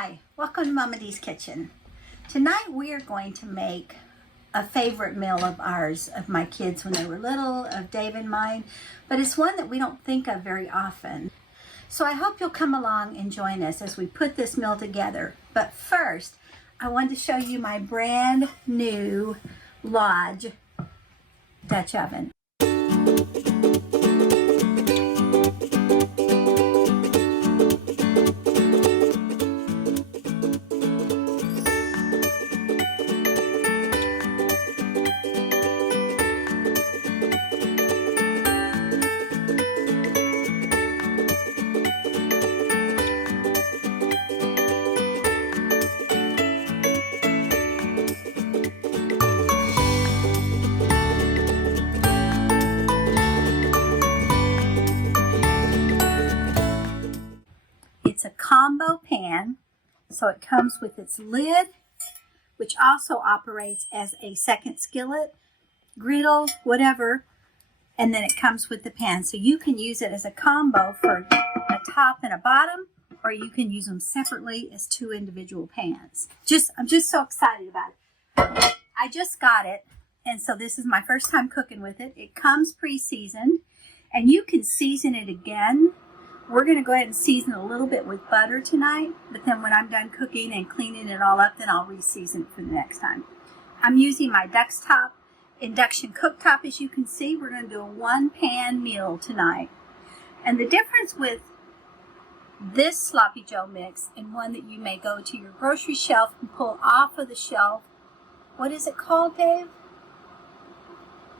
Hi, welcome to Mama Dee's Kitchen. Tonight we are going to make a favorite meal of ours, of my kids when they were little, of Dave and mine, but it's one that we don't think of very often. So I hope you'll come along and join us as we put this meal together. But first, I wanted to show you my brand new Lodge Dutch oven. It's a combo pan, so it comes with its lid, which also operates as a second skillet, griddle, whatever, and then it comes with the pan. So you can use it as a combo for a top and a bottom, or you can use them separately as two individual pans. I'm just so excited about it. I just got it, and so this is my first time cooking with it. It comes pre-seasoned, and you can season it again. We're going to go ahead and season a little bit with butter tonight, but then when I'm done cooking and cleaning it all up, then I'll re-season it for the next time. I'm using my Dextop induction cooktop. As you can see, we're going to do a one-pan meal tonight. And the difference with this Sloppy Joe mix and one that you may go to your grocery shelf and pull off of the shelf, what is it called, Dave?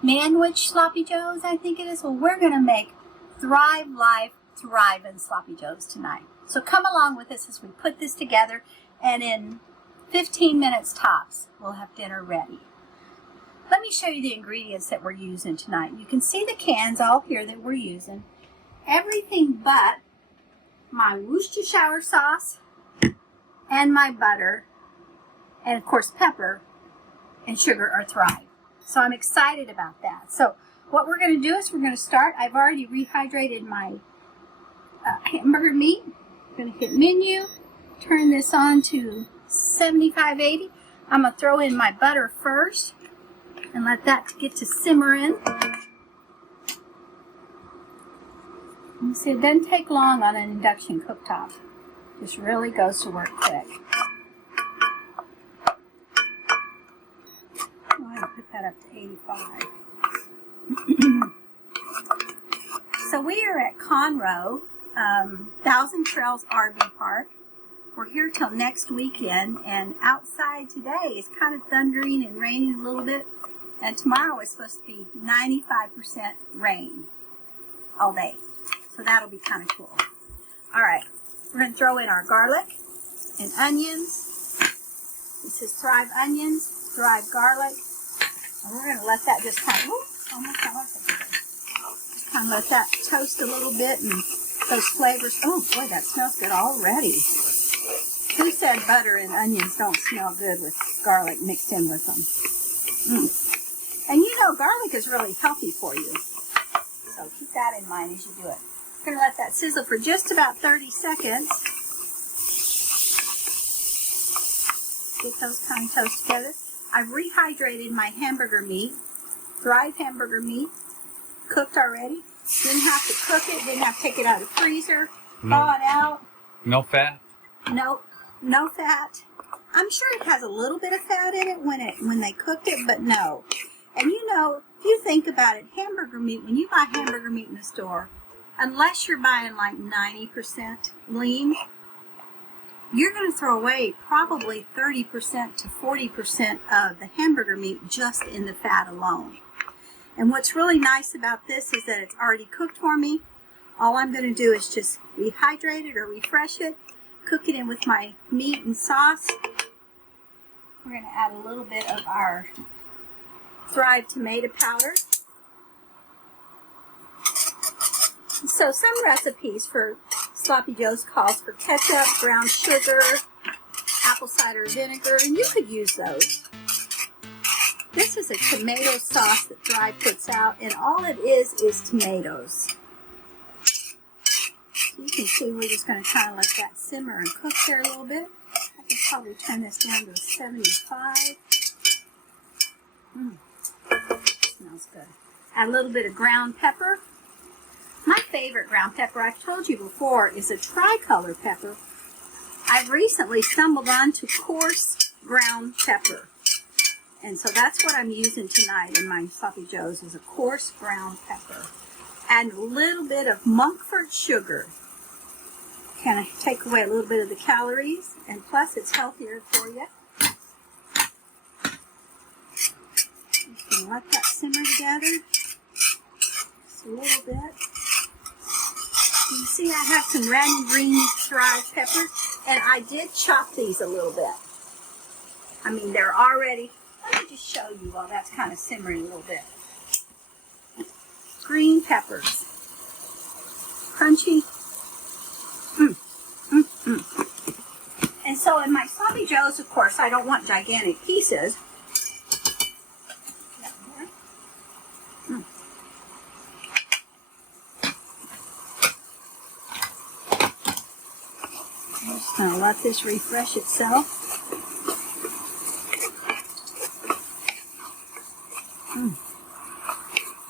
Manwich Sloppy Joes, I think it is. Well, we're going to make Thrive Life Thriving Sloppy Joes tonight. So come along with us as we put this together, and in 15 minutes tops, we'll have dinner ready. Let me show you the ingredients that we're using tonight. You can see the cans all here that we're using. Everything but my Worcestershire sauce and my butter, and of course pepper and sugar are Thrive. So I'm excited about that. So what we're going to do is we're going to start. I've already rehydrated my hamburger meat. I'm going to hit menu, turn this on to 75-80. I'm going to throw in my butter first and let that get to simmering. You see, it doesn't take long on an induction cooktop. This really goes to work quick. I'm going to put that up to 85. So we are at Conroe, Thousand Trails RV Park. We're here till next weekend, and outside today is kind of thundering and raining a little bit, and tomorrow is supposed to be 95% rain all day. So that'll be kind of cool. All right, we're going to throw in our garlic and onions. This is Thrive onions, Thrive garlic, and we're going to let that just kind of, just kind of let that toast a little bit, and those flavors. Oh boy, that smells good already. Who said butter and onions don't smell good with garlic mixed in with them? And you know, garlic is really healthy for you. So keep that in mind as you do it. We're going to let that sizzle for just about 30 seconds. Get those kind of toast together. I've rehydrated my hamburger meat, Thrive hamburger meat, cooked already. Didn't have to cook it, didn't have to take it out of the freezer, thaw it out. No fat? No fat. I'm sure it has a little bit of fat in it when they cooked it, but no. And you know, if you think about it, hamburger meat, when you buy hamburger meat in the store, unless you're buying like 90% lean, you're going to throw away probably 30% to 40% of the hamburger meat just in the fat alone. And what's really nice about this is that it's already cooked for me. All I'm going to do is just rehydrate it or refresh it, cook it in with my meat and sauce. We're going to add a little bit of our Thrive tomato powder. So some recipes for Sloppy Joes calls for ketchup, brown sugar, apple cider vinegar, and you could use those. This is a tomato sauce that Thrive puts out, and all it is tomatoes. So you can see we're just going to kind of let that simmer and cook there a little bit. I could probably turn this down to a 75. Smells good. Add a little bit of ground pepper. My favorite ground pepper, I've told you before, is a tricolor pepper. I've recently stumbled onto coarse ground pepper. And so that's what I'm using tonight in my sloppy joes, is a coarse ground pepper. And a little bit of Monkford sugar. Kind of take away a little bit of the calories, and plus it's healthier for you. Just gonna let that simmer together. Just a little bit. You see I have some red and green fried peppers, and I did chop these a little bit. I mean, they're already, let me just show you while that's kind of simmering a little bit. Green peppers. Crunchy. And so in my sloppy joes, of course, I don't want gigantic pieces. I'm just going to let this refresh itself.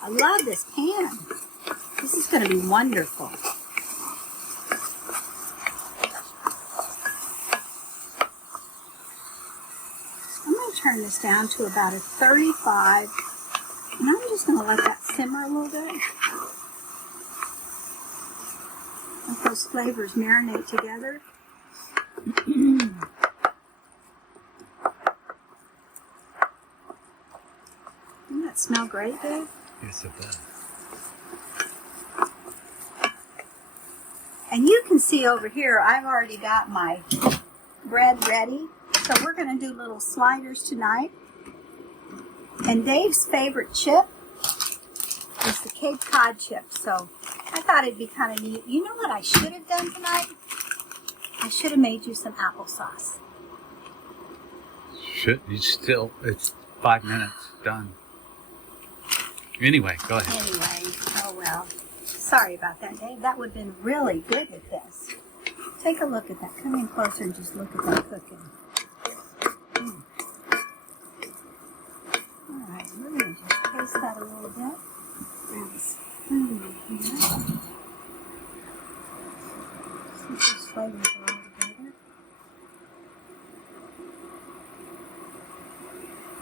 I love this pan. This is going to be wonderful. I'm going to turn this down to about a 35. And I'm just going to let that simmer a little bit. Let those flavors marinate together. Doesn't that smell great, Dave? Yes, it does. And you can see over here, I've already got my bread ready. So we're going to do little sliders tonight. And Dave's favorite chip is the Cape Cod chip. So I thought it'd be kind of neat. You know what I should have done tonight? I should have made you some applesauce. Should you still? It's 5 minutes done. Anyway, go ahead. Anyway, oh well. Sorry about that, Dave. That would have been really good with this. Take a look at that. Come in closer and just look at that cooking. Alright, we're going to just taste that a little bit. Grab a spoon here. See if those flavors are all together.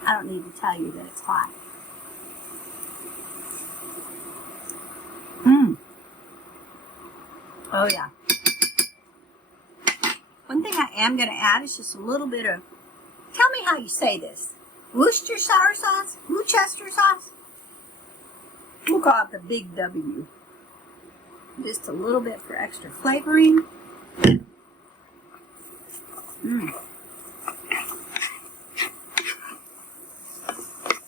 I don't need to tell you that it's hot. Oh yeah. One thing I am going to add is just a little bit of, tell me how you say this. Worcestershire sauce? Worcester sauce? We'll call it the big W. Just a little bit for extra flavoring.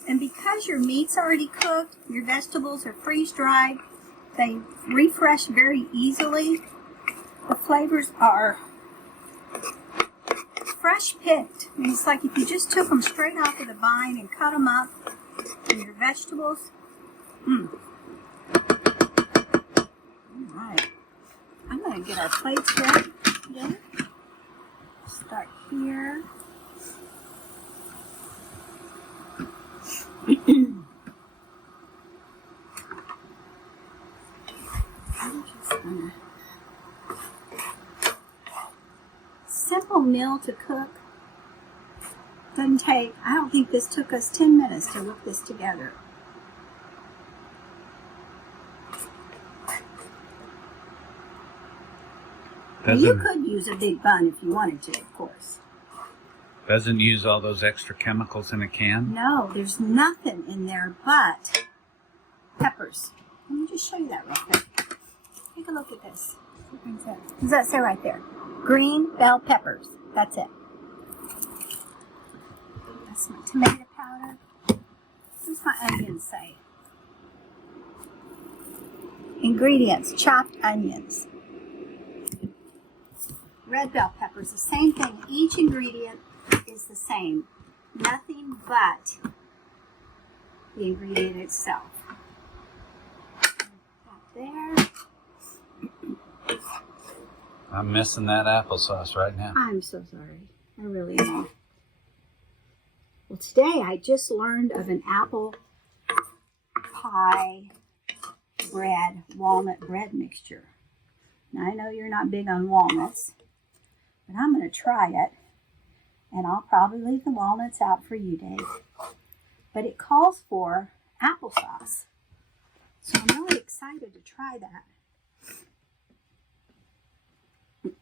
And because your meat's already cooked, your vegetables are freeze-dried, they refresh very easily. The flavors are fresh picked. It's like if you just took them straight off of the vine and cut them up in your vegetables. Alright. I'm going to get our plates ready again. Start here. I'm just gonna, simple meal to cook. Doesn't take, I don't think this took us 10 minutes to whip this together. You could use a big bun if you wanted to, of course. Doesn't use all those extra chemicals in a can? No, there's nothing in there but peppers. Let me just show you that real quick. Take a look at this. What does that say right there? Green bell peppers. That's it. That's my tomato powder. What does my onions say? Ingredients, chopped onions. Red bell peppers, the same thing. Each ingredient is the same. Nothing but the ingredient itself. There. I'm missing that applesauce right now. I'm so sorry. I really am. Well, today I just learned of an apple pie bread, walnut bread mixture. Now, I know you're not big on walnuts, but I'm going to try it. And I'll probably leave the walnuts out for you, Dave. But it calls for applesauce. So I'm really excited to try that.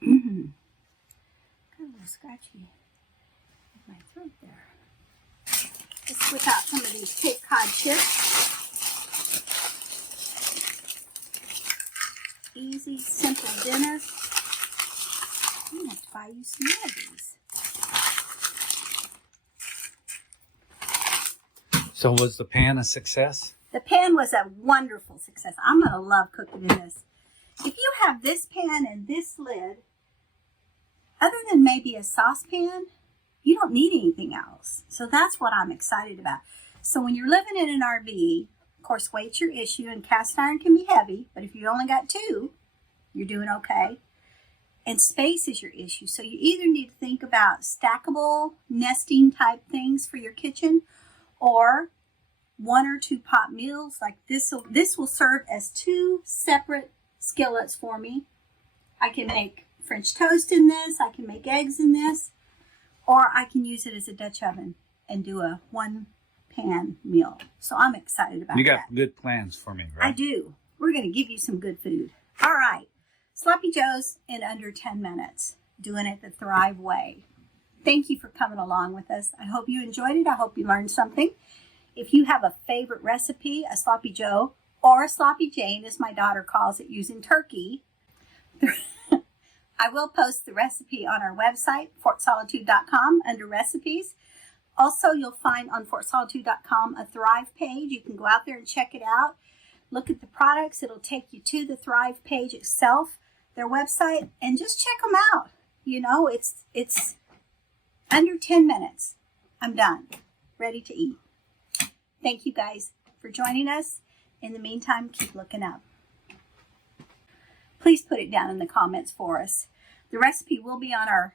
Got a little scratchy in my throat there. Let's whip out some of these Cape Cod chips. Easy, simple dinner. I'm going to have to buy you some more of these. So was the pan a success? The pan was a wonderful success. I'm going to love cooking in this. If you have this pan and this lid, other than maybe a saucepan, you don't need anything else. So that's what I'm excited about. So when you're living in an RV, of course, weight's your issue, and cast iron can be heavy, but if you only got two, you're doing okay. And space is your issue. So you either need to think about stackable nesting type things for your kitchen, or 1 or 2 pot meals like this. This will serve as 2 separate skillets for me. I can make French toast in this. I can make eggs in this. Or I can use it as a Dutch oven and do a 1-pan meal. So I'm excited about that. You got good plans for me, right? I do. We're going to give you some good food. All right. Sloppy Joe's in under 10 minutes. Doing it the Thrive way. Thank you for coming along with us. I hope you enjoyed it. I hope you learned something. If you have a favorite recipe, a Sloppy Joe, or a Sloppy Jane, as my daughter calls it, using turkey, I will post the recipe on our website, fortsolitude.com, under recipes. Also, you'll find on fortsolitude.com a Thrive page. You can go out there and check it out. Look at the products. It'll take you to the Thrive page itself, their website, and just check them out. You know, it's under 10 minutes. I'm done. Ready to eat. Thank you guys for joining us. In the meantime, keep looking up. Please put it down in the comments for us. The recipe will be on our